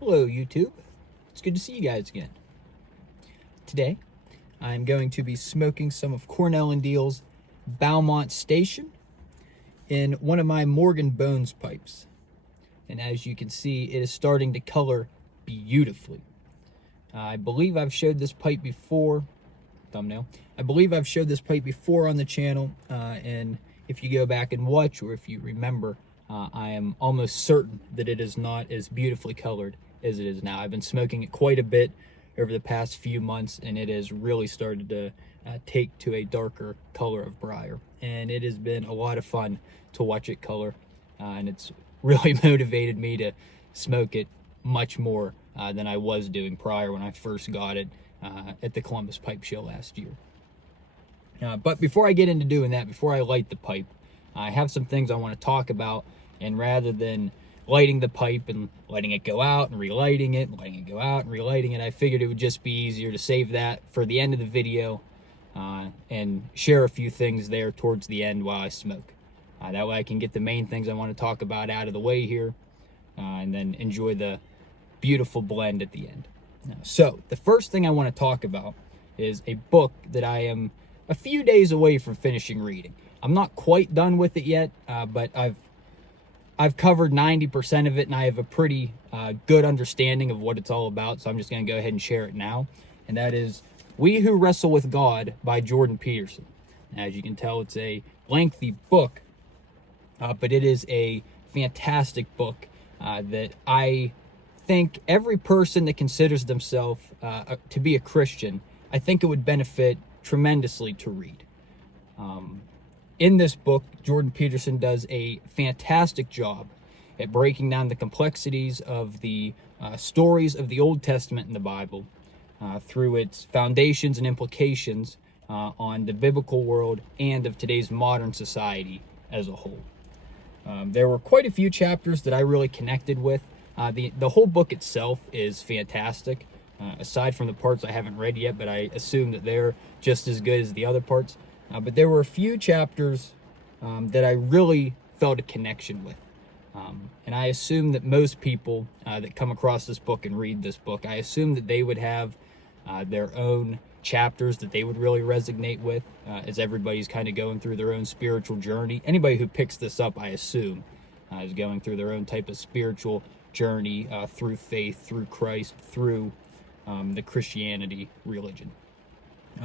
Hello YouTube, it's good to see you guys again. Today, I'm going to be smoking some of Cornell & Deal's Belmont Station in one of my Morgan Bones pipes. And as you can see, it is starting to color beautifully. I believe I've showed this pipe before, thumbnail. I believe I've showed this pipe before on the channel, and if you go back and watch, or if you remember, I am almost certain that it is not as beautifully colored as it is now. I've been smoking it quite a bit over the past few months, and it has really started to take to a darker color of briar. And it has been a lot of fun to watch it color, and it's really motivated me to smoke it much more than I was doing prior when I first got it at the Columbus Pipe Show last year. But before I get into doing that, before I light the pipe, I have some things I want to talk about, and rather than lighting the pipe and letting it go out and relighting it, and letting it go out and relighting it, I figured it would just be easier to save that for the end of the video and share a few things there towards the end while I smoke. That way I can get the main things I want to talk about out of the way here, and then enjoy the beautiful blend at the end. So the first thing I want to talk about is a book that I am a few days away from finishing reading. I'm not quite done with it yet, but I've covered 90% of it, and I have a pretty good understanding of what it's all about, so I'm just going to go ahead and share it now. And that is Who Wrestle With God by Jordan Peterson. As you can tell, it's a lengthy book, but it is a fantastic book that I think every person that considers themselves to be a Christian, I think it would benefit tremendously to read. In this book, Jordan Peterson does a fantastic job at breaking down the complexities of the stories of the Old Testament in the Bible through its foundations and implications on the biblical world and of today's modern society as a whole. There were quite a few chapters that I really connected with. The whole book itself is fantastic, aside from the parts I haven't read yet, but I assume that they're just as good as the other parts. But there were a few chapters that I really felt a connection with. And I assume that most people that come across this book and read this book, I assume that they would have their own chapters that they would really resonate with, as everybody's kind of going through their own spiritual journey. Anybody who picks this up, I assume, is going through their own type of spiritual journey through faith, through Christ, through the Christianity religion.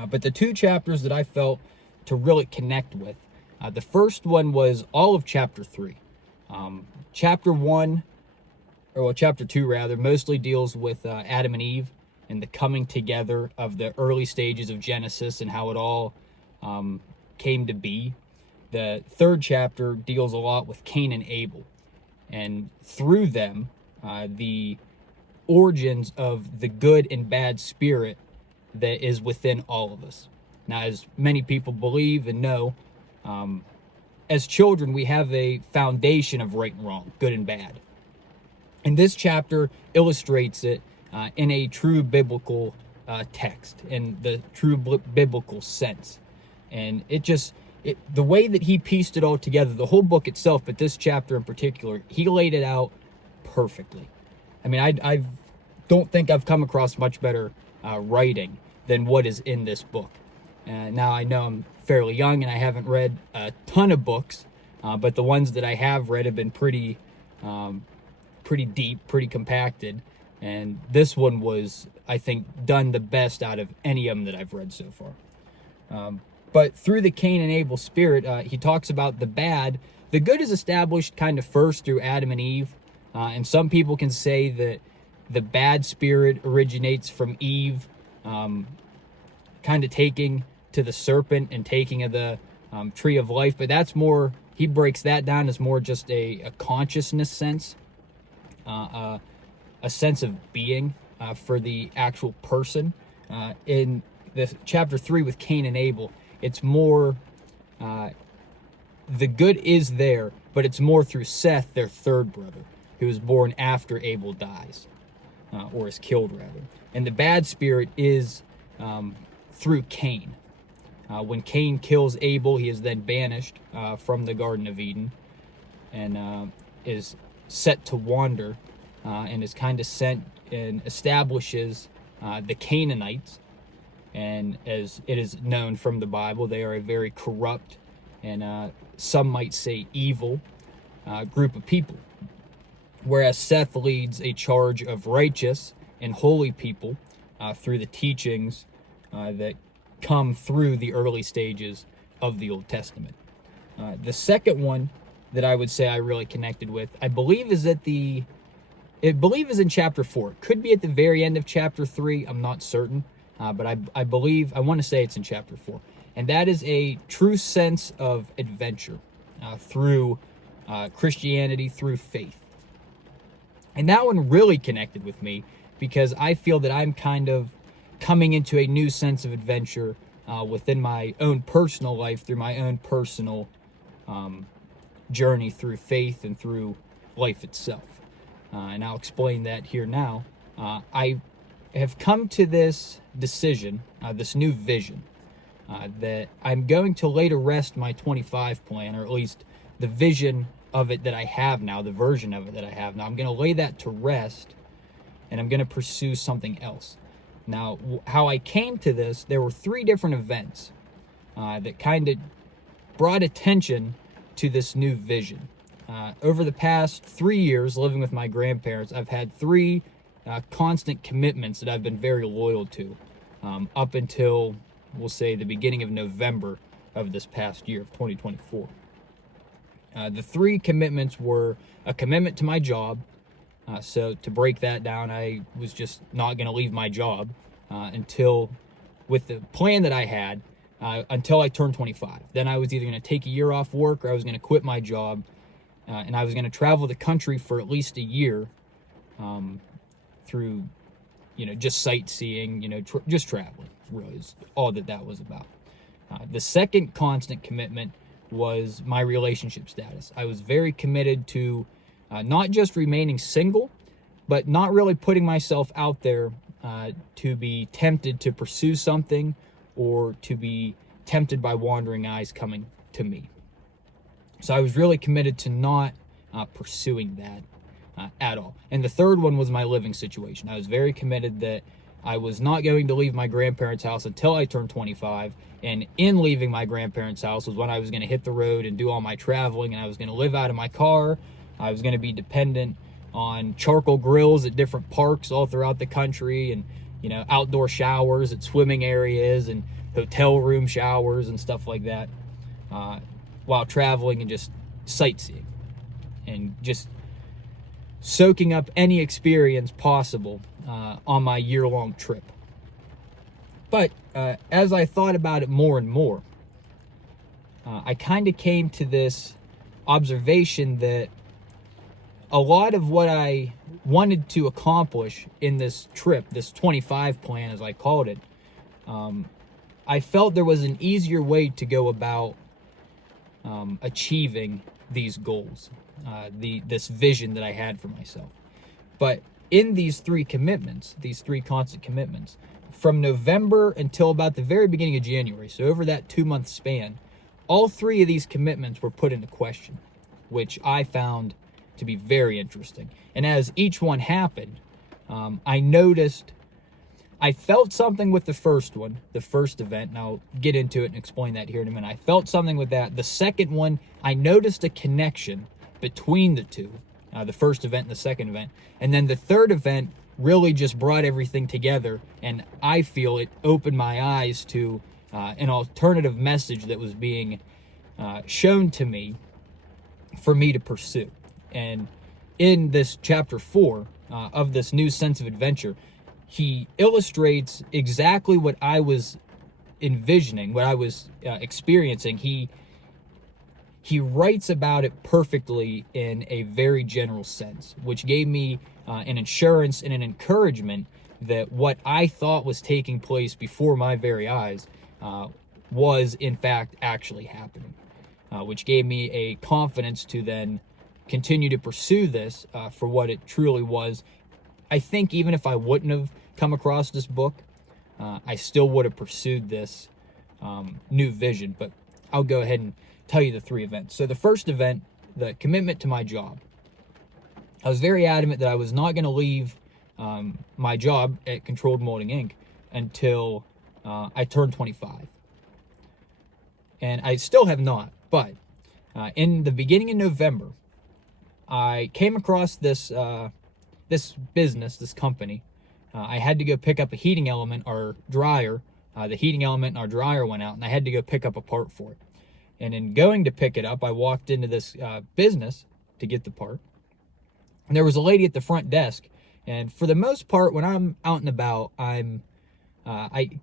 But the two chapters that I felt to really connect with, the first one was all of chapter 3. Chapter 1, or well, chapter 2 rather, mostly deals with Adam and Eve and the coming together of the early stages of Genesis and how it all came to be. The third chapter deals a lot with Cain and Abel, and through them, the origins of the good and bad spirit that is within all of us. Now, as many people believe and know, as children, we have a foundation of right and wrong, good and bad. And this chapter illustrates it in a true biblical text, in the true biblical sense. And the way that he pieced it all together, the whole book itself, but this chapter in particular, he laid it out perfectly. I mean, I don't think I've come across much better writing than what is in this book. Now, I know I'm fairly young and I haven't read a ton of books, but the ones that I have read have been pretty deep, pretty compacted. And this one was, I think, done the best out of any of them that I've read so far. But through the Cain and Abel spirit, he talks about the bad. The good is established kind of first through Adam and Eve. And some people can say that the bad spirit originates from Eve, kind of taking to the serpent and taking of the tree of life. But that's more, he breaks that down as more just a consciousness sense, a sense of being for the actual person. In the chapter 3 with Cain and Abel, it's more, the good is there, but it's more through Seth, their third brother, who was born after Abel dies, or is killed rather. And the bad spirit is through Cain. When Cain kills Abel, he is then banished from the Garden of Eden and is set to wander and is kind of sent and establishes the Canaanites. And as it is known from the Bible, they are a very corrupt and some might say evil group of people. Whereas Seth leads a charge of righteous and holy people through the teachings that come through the early stages of the Old Testament. The second one that I would say I really connected with, I believe is in chapter 4. It could be at the very end of chapter 3. I'm not certain, but I want to say it's in chapter 4. And that is a true sense of adventure through Christianity, through faith. And that one really connected with me because I feel that I'm kind of coming into a new sense of adventure within my own personal life, through my own personal journey through faith and through life itself. And I'll explain that here now. I have come to this decision, this new vision, that I'm going to lay to rest my 25 plan, or at least the vision of it that I have now, the version of it that I have now. I'm going to lay that to rest, and I'm going to pursue something else. Now, how I came to this, there were 3 different events that kind of brought attention to this new vision. Over the past 3 years living with my grandparents, I've had 3 constant commitments that I've been very loyal to up until, we'll say, the beginning of November of this past year of 2024. The 3 commitments were a commitment to my job. So to break that down, I was just not going to leave my job until, with the plan that I had, until I turned 25. Then I was either going to take a year off work or I was going to quit my job, and I was going to travel the country for at least a year through, just sightseeing, just traveling, really is all that was about. The second constant commitment was my relationship status. I was very committed to not just remaining single, but not really putting myself out there to be tempted to pursue something or to be tempted by wandering eyes coming to me. So I was really committed to not pursuing that at all. And the third one was my living situation. I was very committed that I was not going to leave my grandparents' house until I turned 25. And in leaving my grandparents' house was when I was going to hit the road and do all my traveling, and I was going to live out of my car. I was going to be dependent on charcoal grills at different parks all throughout the country, and outdoor showers at swimming areas and hotel room showers and stuff like that while traveling and just sightseeing and just soaking up any experience possible on my year-long trip. But as I thought about it more and more, I kind of came to this observation that a lot of what I wanted to accomplish in this trip, this 25 plan as I called it, I felt there was an easier way to go about achieving these goals, this vision that I had for myself. But in these 3 commitments, these 3 constant commitments, from November until about the very beginning of January, so over that 2-month span, all 3 of these commitments were put into question, which I found to be very interesting. And as each one happened, I felt something with the first one, the first event, and I'll get into it and explain that here in a minute. I felt something with that. The second one, I noticed a connection between the 2, the first event and the second event. And then the third event really just brought everything together, and I feel it opened my eyes to an alternative message that was being shown to me for me to pursue. And in this chapter 4 of this new sense of adventure, he illustrates exactly what I was envisioning, what I was experiencing. He writes about it perfectly in a very general sense, which gave me an assurance and an encouragement that what I thought was taking place before my very eyes was in fact actually happening, which gave me a confidence to then continue to pursue this for what it truly was. I think even if I wouldn't have come across this book, I still would have pursued this new vision. But I'll go ahead and tell you the 3 events. So the first event, the commitment to my job. I was very adamant that I was not going to leave my job at Controlled Molding Inc. until I turned 25. And I still have not, but in the beginning of November, I came across this this company. I had to go pick up a heating element or dryer. The heating element in our dryer went out, and I had to go pick up a part for it. And in going to pick it up, I walked into this business to get the part. And there was a lady at the front desk. And for the most part, when I'm out and about, I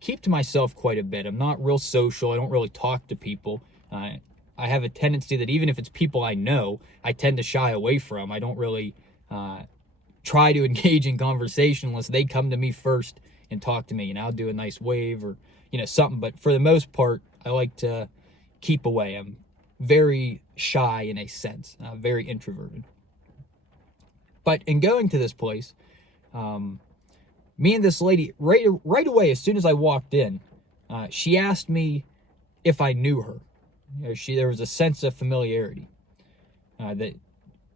keep to myself quite a bit. I'm not real social. I don't really talk to people. I have a tendency that even if it's people I know, I tend to shy away from. I don't really try to engage in conversation unless they come to me first and talk to me. And I'll do a nice wave or, something. But for the most part, I like to keep away. I'm very shy in a sense, very introverted. But in going to this place, me and this lady, right away, as soon as I walked in, she asked me if I knew her. There was a sense of familiarity that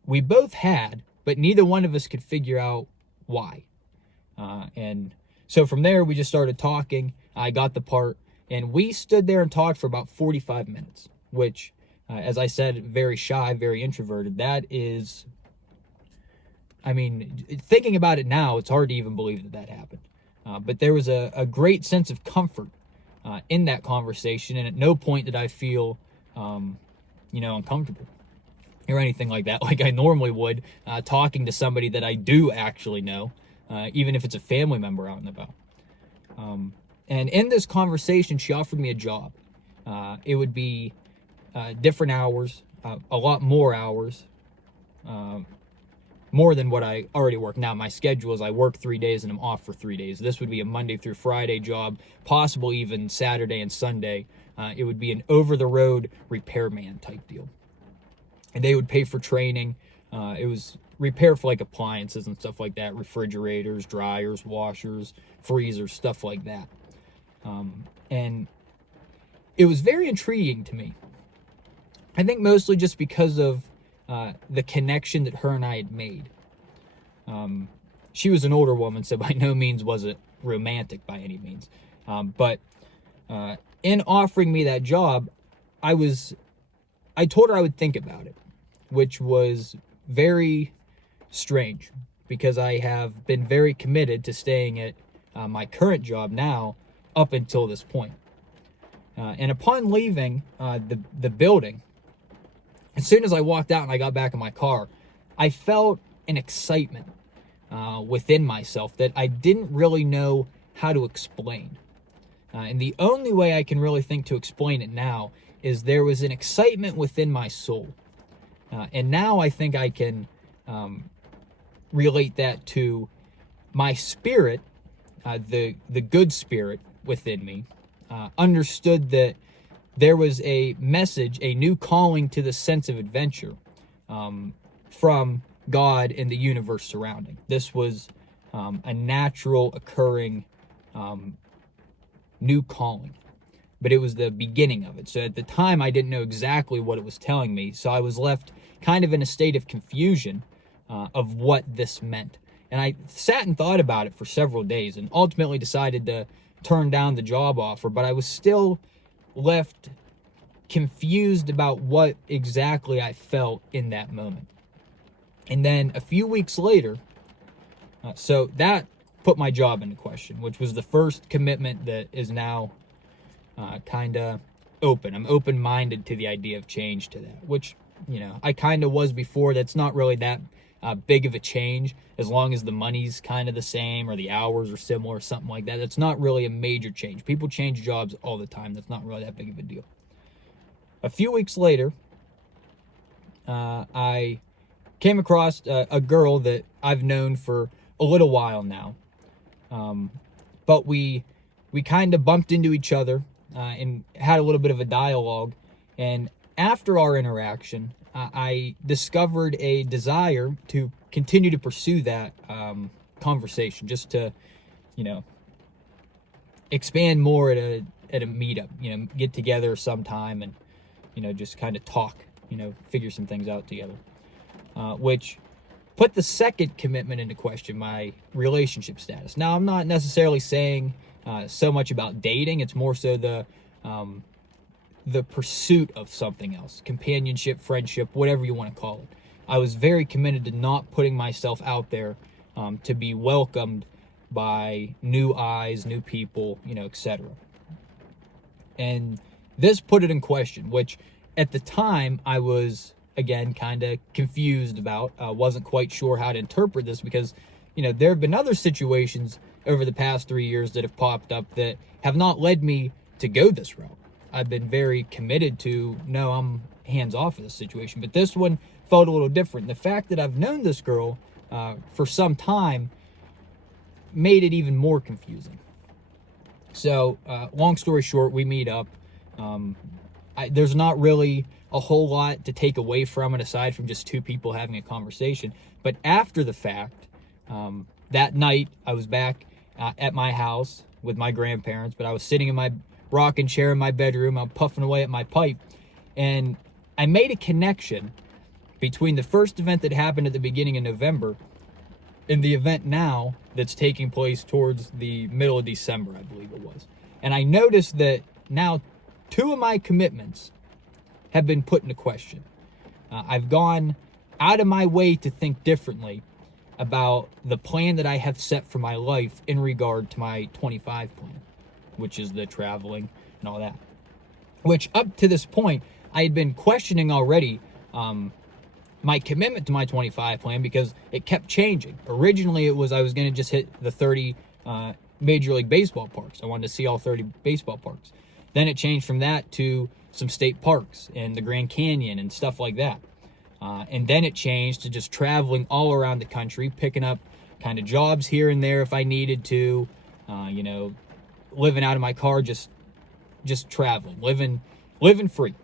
we both had, but neither one of us could figure out why. And so from there, we just started talking. I got the part, and we stood there and talked for about 45 minutes, which, as I said, very shy, very introverted. That is, thinking about it now, it's hard to even believe that happened. But there was a great sense of comfort in that conversation, and at no point did I feel, uncomfortable or anything like that, like I normally would, talking to somebody that I do actually know, even if it's a family member out and about. And in this conversation, she offered me a job. It would be different hours, a lot more hours, more than what I already work. Now, my schedule is I work 3 days and I'm off for 3 days. This would be a Monday through Friday job, possible even Saturday and Sunday. It would be an over-the-road repairman type deal. And they would pay for training. It was repair for like appliances and stuff like that, refrigerators, dryers, washers, freezers, stuff like that. And it was very intriguing to me. I think mostly just because of the connection that her and I had made. She was an older woman, so by no means was it romantic by any means. But in offering me that job, I told her I would think about it, which was very strange because I have been very committed to staying at my current job now up until this point. And upon leaving the building, as soon as I walked out and I got back in my car, I felt an excitement within myself that I didn't really know how to explain. And the only way I can really think to explain it now is there was an excitement within my soul. And now I think I can relate that to my spirit, the good spirit within me, understood that there was a message, a new calling to the sense of adventure from God and the universe surrounding. This was a natural occurring new calling, but it was the beginning of it. So at the time, I didn't know exactly what it was telling me, so I was left kind of in a state of confusion of what this meant. And I sat and thought about it for several days and ultimately decided to turn down the job offer, but I was still left confused about what exactly I felt in that moment. And then a few weeks later, so that put my job into question, which was the first commitment that is now kind of open. I'm open-minded to the idea of change to that, which, I kind of was before. That's not really that big of a change as long as the money's kind of the same or the hours are similar or something like that. That's not really a major change. People change jobs all the time. That's not really that big of a deal. A few weeks later, I came across a girl that I've known for a little while now. But we kind of bumped into each other and had a little bit of a dialogue. And after our interaction, I discovered a desire to continue to pursue that conversation, just to, expand more at a meetup, get together sometime and, just kind of talk, figure some things out together. Which put the second commitment into question, my relationship status. Now, I'm not necessarily saying so much about dating. It's more so the pursuit of something else, companionship, friendship, whatever you want to call it. I was very committed to not putting myself out there to be welcomed by new eyes, new people, etc. And this put it in question, which at the time I was, again, kind of confused about. Wasn't quite sure how to interpret this because, there have been other situations over the past 3 years that have popped up that have not led me to go this route. I've been very committed to, no, I'm hands off of this situation. But this one felt a little different. The fact that I've known this girl for some time made it even more confusing. So, long story short, we meet up. There's not really a whole lot to take away from it aside from just two people having a conversation. But after the fact, that night I was back at my house with my grandparents, but I was sitting in my rocking chair in my bedroom. I'm puffing away at my pipe, and I made a connection between the first event that happened at the beginning of November and the event now that's taking place towards the middle of December, I believe it was. And I noticed that now 2 of my commitments have been put into question. I've gone out of my way to think differently about the plan that I have set for my life in regard to my 25 plan, which is the traveling and all that. Which up to this point, I had been questioning already my commitment to my 25 plan because it kept changing. Originally, it was I was going to just hit the 30 Major League Baseball parks. I wanted to see all 30 baseball parks. Then it changed from that to some state parks and the Grand Canyon and stuff like that. And then it changed to just traveling all around the country, picking up kind of jobs here and there if I needed to, living out of my car, just traveling, living free.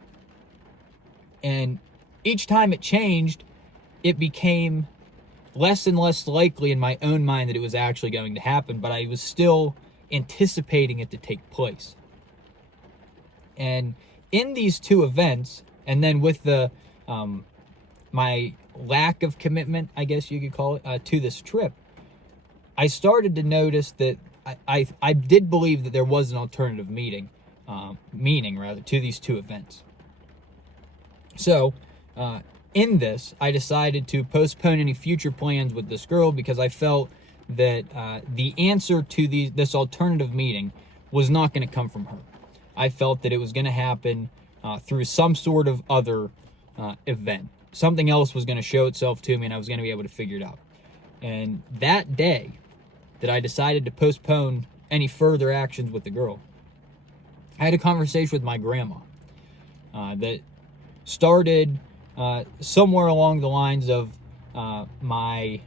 And each time it changed, it became less and less likely in my own mind that it was actually going to happen, but I was still anticipating it to take place. And in these 2 events, and then with the my lack of commitment, I guess you could call it, to this trip, I started to notice that I did believe that there was an alternative meaning to these 2 events. So, in this, I decided to postpone any future plans with this girl because I felt that the answer to this alternative meeting was not going to come from her. I felt that it was going to happen through some sort of other event. Something else was going to show itself to me, and I was going to be able to figure it out. And that day that I decided to postpone any further actions with the girl, I had a conversation with my grandma that started somewhere along the lines of my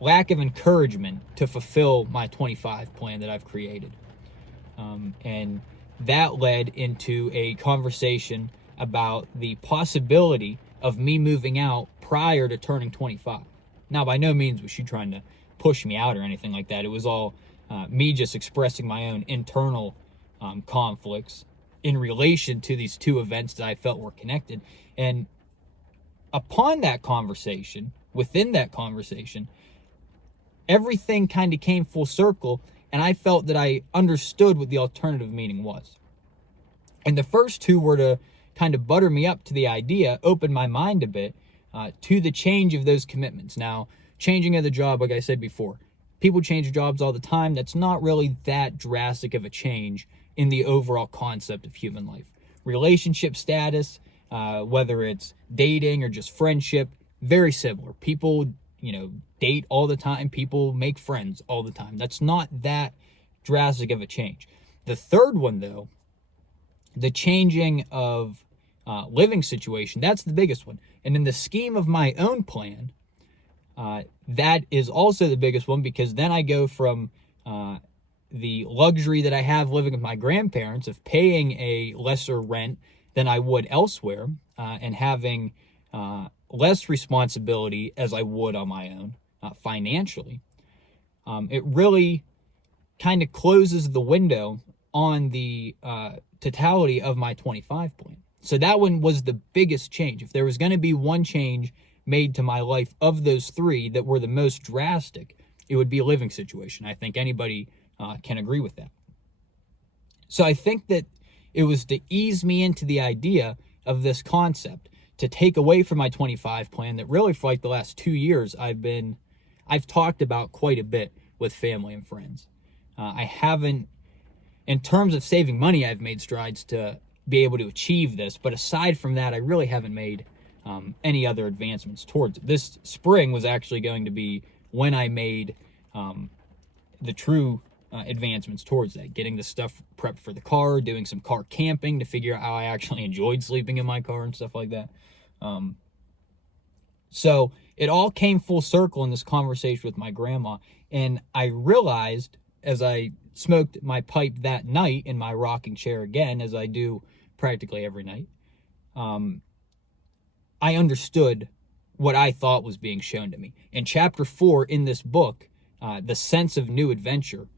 lack of encouragement to fulfill my 25 plan that I've created. And that led into a conversation about the possibility of me moving out prior to turning 25. Now, by no means was she trying to push me out or anything like that. It was all me just expressing my own internal conflicts in relation to these 2 events that I felt were connected. And upon that conversation, within that conversation, everything kind of came full circle, and I felt that I understood what the alternative meaning was. And the first 2 were to kind of butter me up to the idea, open my mind a bit to the change of those commitments. Now, changing of the job, like I said before, people change jobs all the time. That's not really that drastic of a change in the overall concept of human life. Relationship status, whether it's dating or just friendship, very similar. People, date all the time. People make friends all the time. That's not that drastic of a change. The third one, though, the changing of living situation, that's the biggest one. And in the scheme of my own plan, that is also the biggest one, because then I go from the luxury that I have living with my grandparents of paying a lesser rent than I would elsewhere, and having less responsibility as I would on my own financially. It really kind of closes the window on the totality of my 25 plan. So that one was the biggest change. If there was going to be one change made to my life of those three that were the most drastic, it would be a living situation. I think anybody can agree with that. So I think that it was to ease me into the idea of this concept, to take away from my 25 plan that really for like the last 2 years I've talked about quite a bit with family and friends. I haven't, in terms of saving money, I've made strides to be able to achieve this, but aside from that, I really haven't made any other advancements towards it. This spring was actually going to be when I made the true advancements towards that, getting the stuff prepped for the car, doing some car camping to figure out how I actually enjoyed sleeping in my car and stuff like that. So it all came full circle in this conversation with my grandma, and I realized as I smoked my pipe that night in my rocking chair again, as I do practically every night, I understood what I thought was being shown to me. In chapter 4 in this book, The Sense of New Adventure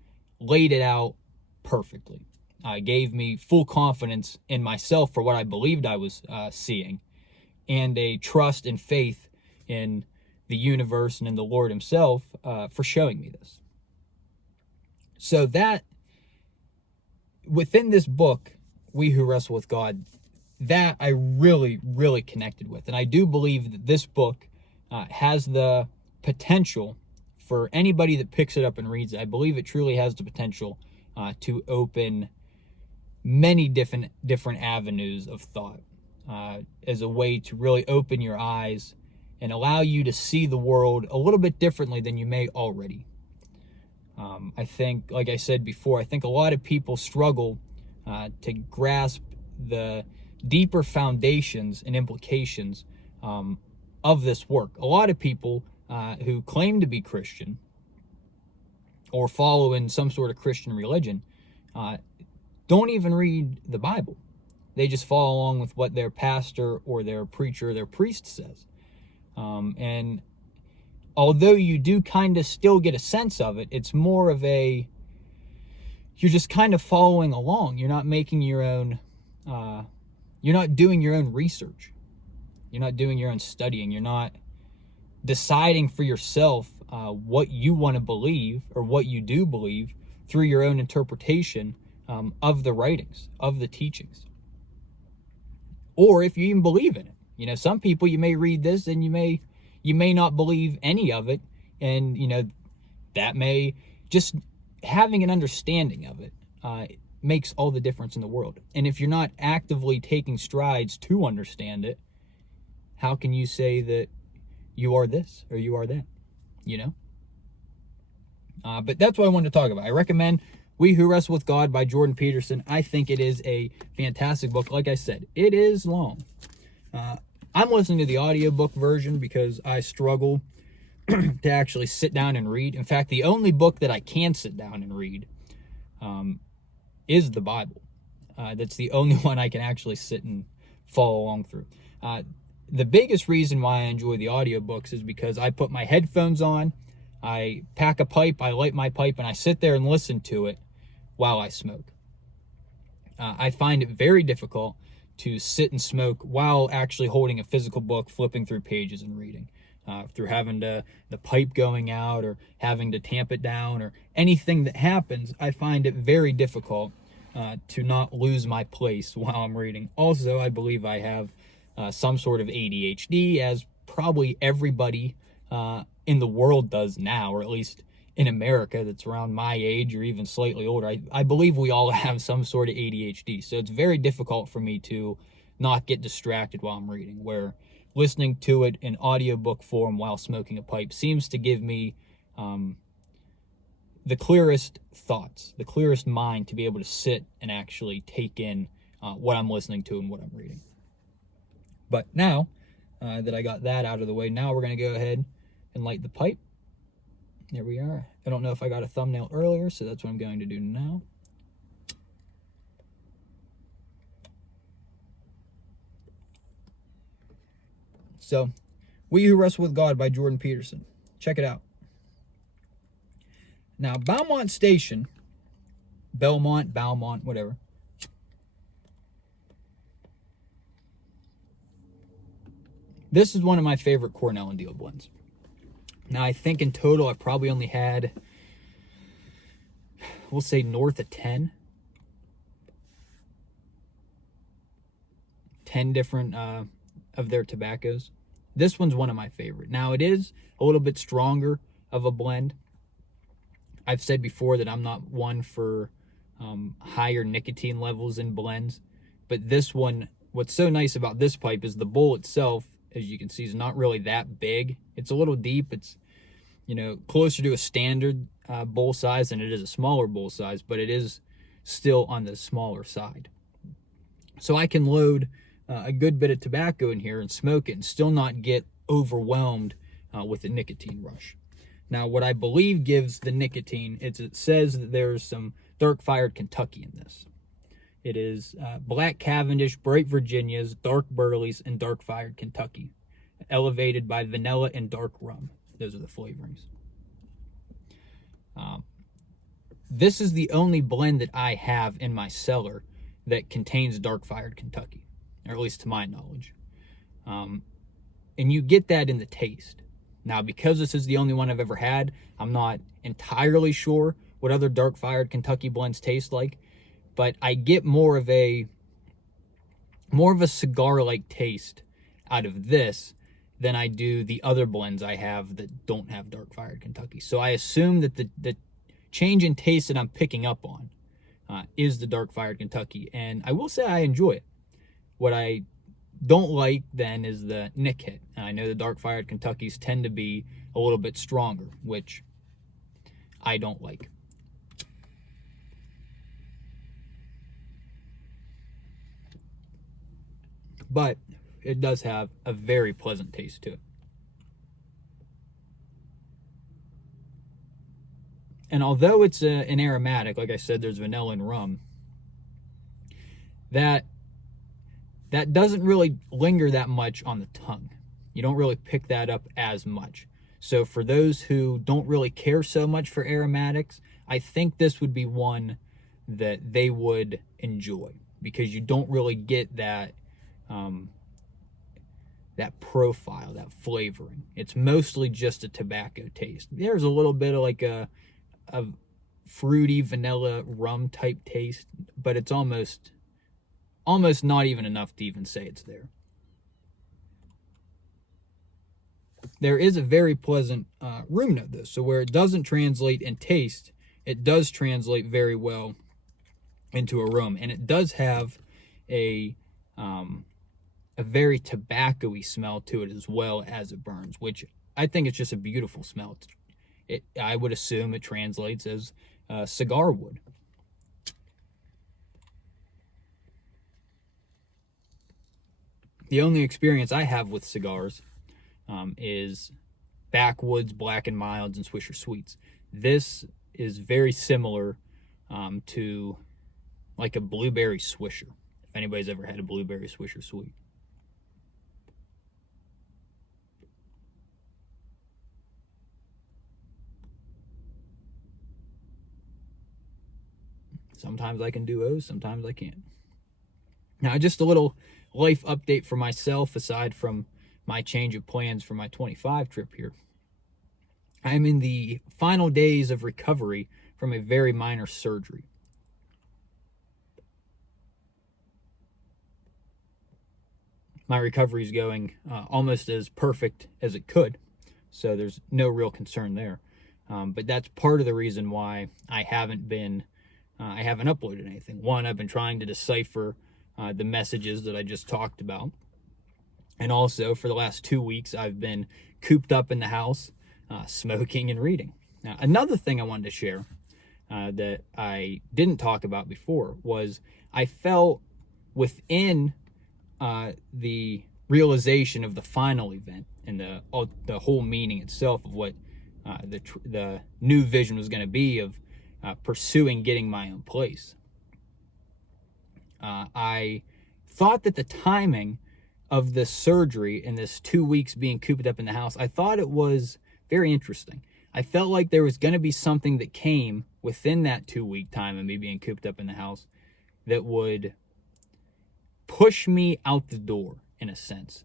laid it out perfectly. Gave me full confidence in myself for what I believed I was seeing, and a trust and faith in the universe and in the Lord himself for showing me this. So that, within this book, We Who Wrestle With God, that I really, really connected with. And I do believe that this book has the potential for anybody that picks it up and reads it. I believe it truly has the potential to open many different avenues of thought as a way to really open your eyes and allow you to see the world a little bit differently than you may already. I think, like I said before, I think a lot of people struggle to grasp the deeper foundations and implications of this work. A lot of people who claim to be Christian or follow in some sort of Christian religion don't even read the Bible. They just follow along with what their pastor or their preacher or their priest says. And although you do kind of still get a sense of it, it's more of a, you're just kind of following along. You're not making your own, you're not doing your own research. You're not doing your own studying. You're not deciding for yourself what you want to believe or what you do believe through your own interpretation of the writings, of the teachings. Or if you even believe in it. You know, some people, you may read this and you may not believe any of it, and you know that may, just having an understanding of it makes all the difference in the world. And if you're not actively taking strides to understand it, how can you say that you are this or you are that? You know. But that's what I wanted to talk about. I recommend We Who Wrestle With God by Jordan Peterson. I think it is a fantastic book. Like I said, it is long. I'm listening to the audiobook version because I struggle to actually sit down and read. In fact, the only book that I can sit down and read is the Bible. That's the only one I can actually sit and follow along through. The biggest reason why I enjoy the audiobooks is because I put my headphones on, I pack a pipe, I light my pipe, and I sit there and listen to it while I smoke. I find it very difficult to sit and smoke while actually holding a physical book, flipping through pages and reading, through having the pipe going out or having to tamp it down or anything that happens. I find it very difficult to not lose my place while I'm reading. Also, I believe I have some sort of ADHD, as probably everybody in the world does now, or at least in America that's around my age or even slightly older. I believe we all have some sort of ADHD. So it's very difficult for me to not get distracted while I'm reading, where listening to it in audiobook form while smoking a pipe seems to give me the clearest thoughts, the clearest mind to be able to sit and actually take in what I'm listening to and what I'm reading. But now that I got that out of the way, now we're going to go ahead and light the pipe. There we are. I don't know if I got a thumbnail earlier, so that's what I'm going to do now. So, We Who Wrestle With God by Jordan Peterson. Check it out. Now, Belmont Station, Belmont, whatever, This is one of my favorite Cornell and Deal blends. Now, I think in total I've probably only had, we'll say, north of 10 different of their tobaccos. This one's one of my favorite. Now, it is a little bit stronger of a blend. I've said before that I'm not one for higher nicotine levels in blends, but this one, what's so nice about this pipe is the bowl itself, as you can see, is not really that big. It's a little deep. It's, you know, closer to a standard bowl size than it is a smaller bowl size, but it is still on the smaller side. So I can load a good bit of tobacco in here and smoke it and still not get overwhelmed with a nicotine rush. Now, what I believe gives the nicotine, it says that there's some dark-fired Kentucky in this. It is Black Cavendish, Bright Virginias, Dark Burleys, and Dark-Fired Kentucky, elevated by vanilla and dark rum. Those are the flavorings. This is the only blend that I have in my cellar that contains dark-fired Kentucky, or at least to my knowledge. And you get that in the taste. Now, because this is the only one I've ever had, I'm not entirely sure what other dark-fired Kentucky blends taste like, but I get more of a cigar-like taste out of this than I do the other blends I have that don't have dark-fired Kentucky. So I assume that the change in taste that I'm picking up on is the dark-fired Kentucky, and I will say I enjoy it. What I don't like then is the nick hit. And I know the dark-fired Kentuckys tend to be a little bit stronger, which I don't like. But it does have a very pleasant taste to it. And although it's an aromatic, like I said, there's vanilla and rum, that doesn't really linger that much on the tongue. You don't really pick that up as much. So for those who don't really care so much for aromatics, I think this would be one that they would enjoy, because you don't really get that that profile, that flavoring. It's mostly just a tobacco taste. There's a little bit of like a fruity vanilla rum type taste, but it's almost not even enough to even say it's there. There is a very pleasant room note, though. So where it doesn't translate in taste, it does translate very well into aroma, and it does have a very tobacco-y smell to it as well as it burns, which I think it's just a beautiful smell. I would assume it translates as cigar wood. The only experience I have with cigars is Backwoods, Black and Milds, and Swisher Sweets. This is very similar to like a blueberry swisher, if anybody's ever had a blueberry swisher sweet. Sometimes I can do O's, sometimes I can't. Now, just a little life update for myself, aside from my change of plans for my 25 trip here. I'm in the final days of recovery from a very minor surgery. My recovery is going almost as perfect as it could, so there's no real concern there. But that's part of the reason why I haven't uploaded anything. One, I've been trying to decipher the messages that I just talked about. And also, for the last 2 weeks, I've been cooped up in the house, smoking and reading. Now, another thing I wanted to share that I didn't talk about before was I felt within the realization of the final event and the whole meaning itself of what the new vision was going to be of pursuing getting my own place. I thought that the timing of this surgery and this 2 weeks being cooped up in the house, I thought it was very interesting. I felt like there was going to be something that came within that 2 week time of me being cooped up in the house that would push me out the door, in a sense.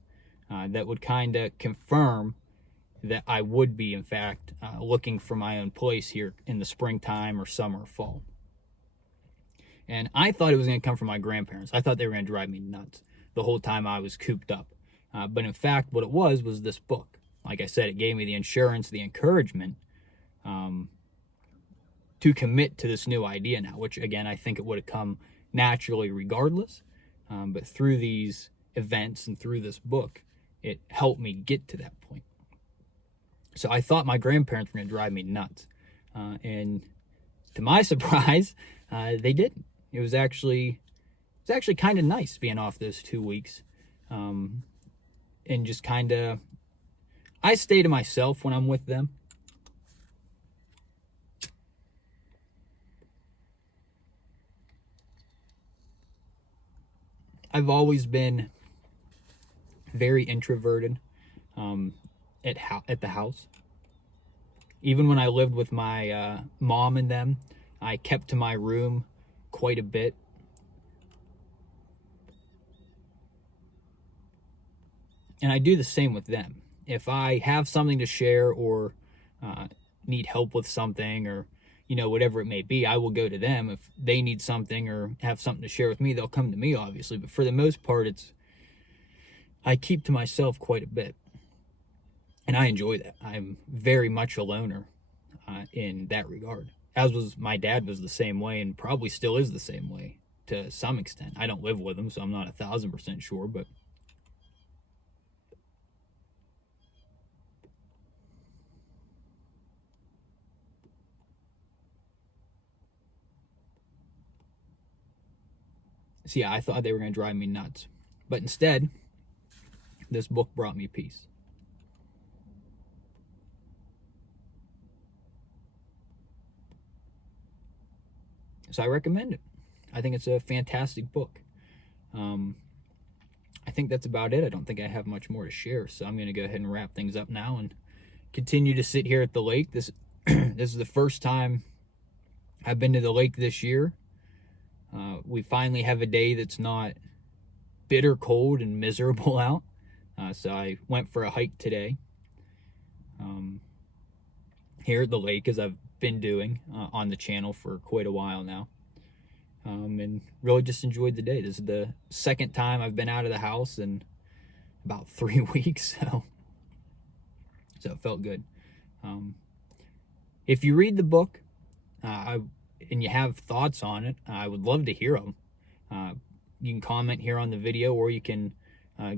that would kind of confirm that I would be, in fact, looking for my own place here in the springtime or summer or fall. And I thought it was going to come from my grandparents. I thought they were going to drive me nuts the whole time I was cooped up. But in fact, what it was this book. Like I said, it gave me the insurance, the encouragement to commit to this new idea now, which, again, I think it would have come naturally regardless. But through these events and through this book, it helped me get to that point. So I thought my grandparents were going to drive me nuts. And to my surprise, they didn't. It was actually kind of nice being off those 2 weeks. And just kind of, I stay to myself when I'm with them. I've always been very introverted at the house. Even when I lived with my mom and them, I kept to my room quite a bit. And I do the same with them. If I have something to share or need help with something, or whatever it may be, I will go to them. If they need something or have something to share with me, they'll come to me, obviously. But for the most part, I keep to myself quite a bit. And I enjoy that. I'm very much a loner in that regard. As was my dad, was the same way, and probably still is the same way to some extent. I don't live with him, so I'm not 1,000% sure, but so yeah, I thought they were going to drive me nuts. But instead, this book brought me peace. So I recommend it. I think it's a fantastic book. I think that's about it. I don't think I have much more to share, so I'm going to go ahead and wrap things up now and continue to sit here at the lake. This is the first time I've been to the lake this year. We finally have a day that's not bitter cold and miserable out. So I went for a hike today here at the lake, as I've been doing on the channel for quite a while now. And really just enjoyed the day. This is the second time I've been out of the house in about 3 weeks, so it felt good. If you read the book and you have thoughts on it, I would love to hear them. You can comment here on the video, or you can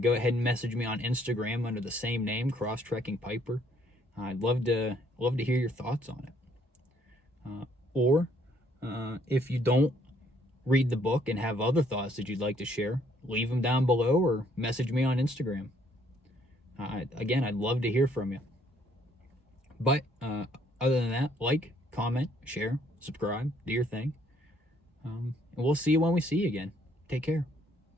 go ahead and message me on Instagram under the same name, Cross Trekking Piper. I'd love to hear your thoughts on it. Or if you don't read the book and have other thoughts that you'd like to share, leave them down below or message me on Instagram. Again, I'd love to hear from you. But other than that, like, comment, share, subscribe, do your thing. And we'll see you when we see you again. Take care.